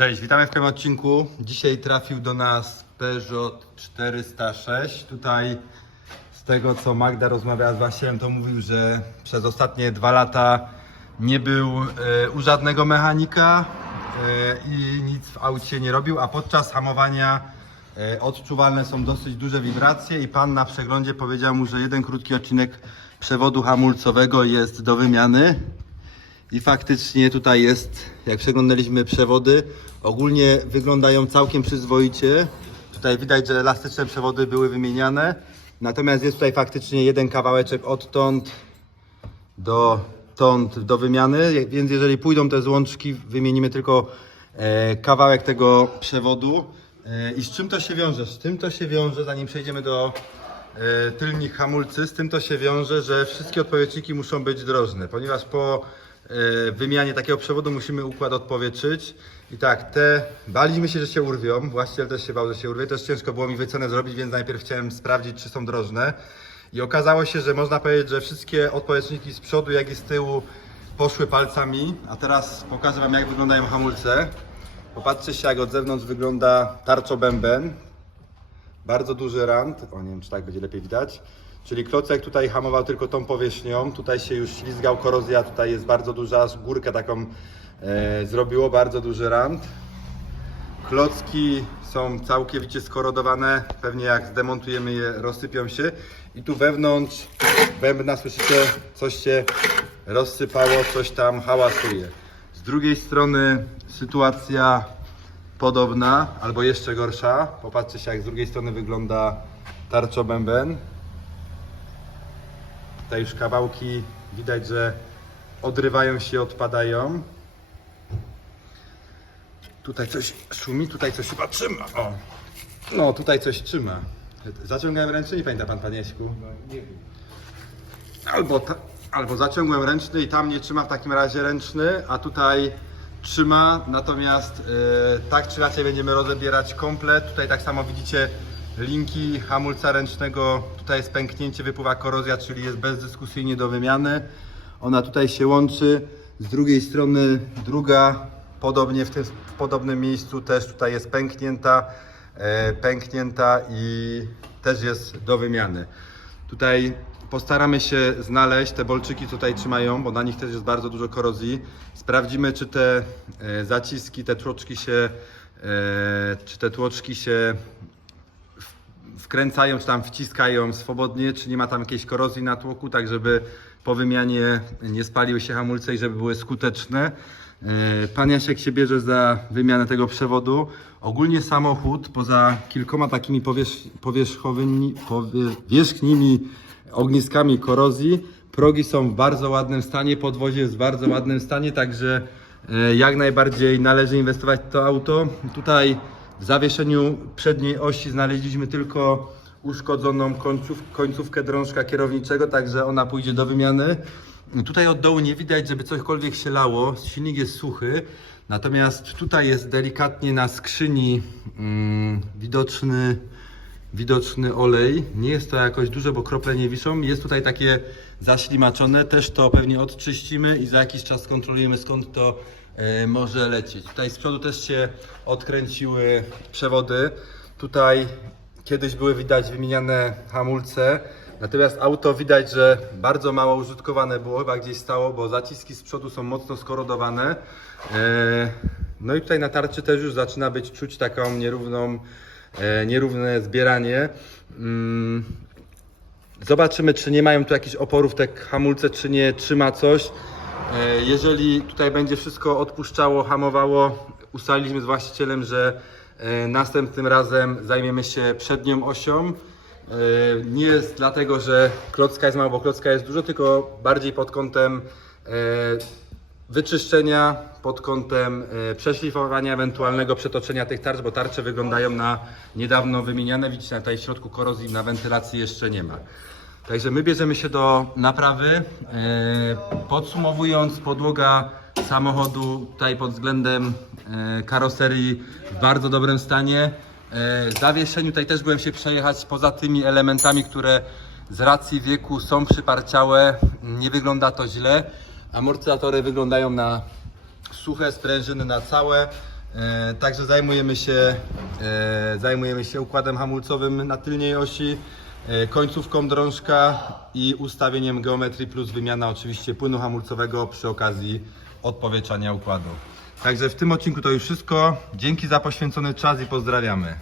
Cześć, witamy w tym odcinku. Dzisiaj trafił do nas Peugeot 406. Tutaj z tego co Magda rozmawiała z Wasiem, to mówił, że przez ostatnie dwa lata nie był e, u żadnego mechanika e, i nic w aucie nie robił, a podczas hamowania e, odczuwalne są dosyć duże wibracje i pan na przeglądzie powiedział mu, że jeden krótki odcinek przewodu hamulcowego jest do wymiany. I faktycznie tutaj jest, jak przeglądaliśmy przewody, ogólnie wyglądają całkiem przyzwoicie. Tutaj widać, że elastyczne przewody były wymieniane. Natomiast jest tutaj faktycznie jeden kawałeczek odtąd do tąd do wymiany, więc jeżeli pójdą te złączki, wymienimy tylko e, kawałek tego przewodu. E, I z czym to się wiąże? Z tym to się wiąże, zanim przejdziemy do e, tylnych hamulcy, z tym to się wiąże, że wszystkie odpowiedniki muszą być drożne, ponieważ po wymianie takiego przewodu musimy układ odpowietrzyć. I tak, te baliśmy się, że się urwią, właściciel też się bał, że się urwie, też ciężko było mi wycenę zrobić, więc najpierw chciałem sprawdzić, czy są drożne. I okazało się, że można powiedzieć, że wszystkie odpowietrzniki z przodu, jak i z tyłu poszły palcami. A teraz pokażę Wam, jak wyglądają hamulce. Popatrzcie się, jak od zewnątrz wygląda tarczobęben. Bardzo duży rand. O, nie wiem, czy tak będzie lepiej widać. Czyli klocek tutaj hamował tylko tą powierzchnią. Tutaj się już ślizgał korozja. Tutaj jest bardzo duża górkę taką e, zrobiło. Bardzo duży rand. Klocki są całkowicie skorodowane, pewnie jak zdemontujemy je, rozsypią się. I tu wewnątrz bębna słyszycie, coś się rozsypało, coś tam hałasuje. Z drugiej strony sytuacja podobna, albo jeszcze gorsza. Popatrzcie się, jak z drugiej strony wygląda tarczobęben. Tutaj już kawałki widać, że odrywają się, odpadają. Tutaj coś szumi, tutaj coś chyba trzyma. O. No, tutaj coś trzyma. Zaciągałem ręczny, nie pamięta pan, panie Jaśku? Albo, ta, albo zaciągłem ręczny i tam nie trzyma w takim razie ręczny, a tutaj trzyma, natomiast yy, tak czy inaczej będziemy rozebierać komplet. Tutaj tak samo widzicie linki hamulca ręcznego, tutaj jest pęknięcie, wypływa korozja, czyli jest bezdyskusyjnie do wymiany. Ona tutaj się łączy, z drugiej strony druga, podobnie w, tym, w podobnym miejscu też tutaj jest pęknięta, e, pęknięta i też jest do wymiany. Tutaj postaramy się znaleźć te bolczyki, co tutaj trzymają, bo na nich też jest bardzo dużo korozji. Sprawdzimy, czy te e, zaciski, te tłoczki się, e, czy te tłoczki się wkręcają, czy tam wciskają swobodnie, czy nie ma tam jakiejś korozji na tłoku, tak żeby po wymianie nie spaliły się hamulce i żeby były skuteczne. E, Pan Jasiek się bierze za wymianę tego przewodu. Ogólnie samochód, poza kilkoma takimi powierz, powierzchowymi, powierzchnimi ogniskami korozji, progi są w bardzo ładnym stanie, podwozie jest w bardzo ładnym stanie, także e, jak najbardziej należy inwestować w to auto. Tutaj w zawieszeniu przedniej osi znaleźliśmy tylko uszkodzoną końców, końcówkę drążka kierowniczego, także ona pójdzie do wymiany. Tutaj od dołu nie widać, żeby cośkolwiek się lało, silnik jest suchy, natomiast tutaj jest delikatnie na skrzyni mm, widoczny, widoczny olej. Nie jest to jakoś duże, bo krople nie wiszą. Jest tutaj takie zaślimaczone, też to pewnie odczyścimy i za jakiś czas skontrolujemy skąd to może lecieć. Tutaj z przodu też się odkręciły przewody. Tutaj kiedyś były widać wymieniane hamulce. Natomiast auto widać, że bardzo mało użytkowane było, chyba gdzieś stało, bo zaciski z przodu są mocno skorodowane. E, No i tutaj na tarczy też już zaczyna być czuć taką nierówną, e, nierówne zbieranie. Mm, Zobaczymy, czy nie mają tu jakichś oporów te hamulce, czy nie trzyma coś. E, Jeżeli tutaj będzie wszystko odpuszczało, hamowało, ustaliliśmy z właścicielem, że e, następnym razem zajmiemy się przednią osią. E, Nie jest dlatego, że klocka jest mało, bo klocka jest dużo, tylko bardziej pod kątem wyczyszczenia, pod kątem przeszlifowania, ewentualnego przetoczenia tych tarcz, bo tarcze wyglądają na niedawno wymieniane. Widzicie, tutaj w środku korozji na wentylacji jeszcze nie ma. Także my bierzemy się do naprawy. E, Podsumowując, podłoga samochodu tutaj pod względem e, karoserii w bardzo dobrym stanie. E, Zawieszeniu tutaj też byłem się przejechać poza tymi elementami, które z racji wieku są przyparciałe. Nie wygląda to źle. Amortyzatory wyglądają na suche, sprężyny na całe. Także zajmujemy się, zajmujemy się układem hamulcowym na tylnej osi, końcówką drążka i ustawieniem geometrii plus wymiana oczywiście płynu hamulcowego przy okazji odpowietrzania układu. Także w tym odcinku to już wszystko. Dzięki za poświęcony czas i pozdrawiamy.